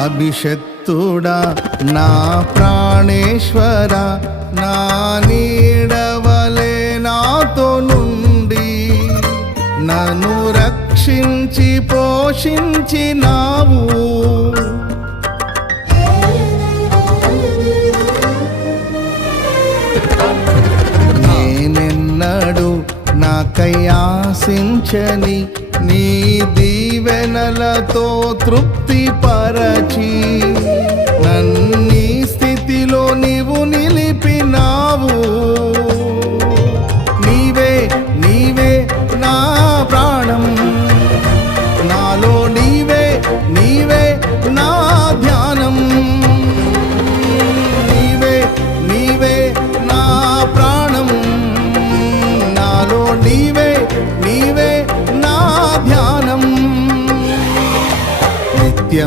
అభిషక్తుడా నా ప్రాణేశ్వర, నా నీడవలే నాతో నుండి నన్ను రక్షించి పోషించినావు. నేనెన్నడు నాకై ఆశించని నీ దీవెనలతో తృప్తి పరచి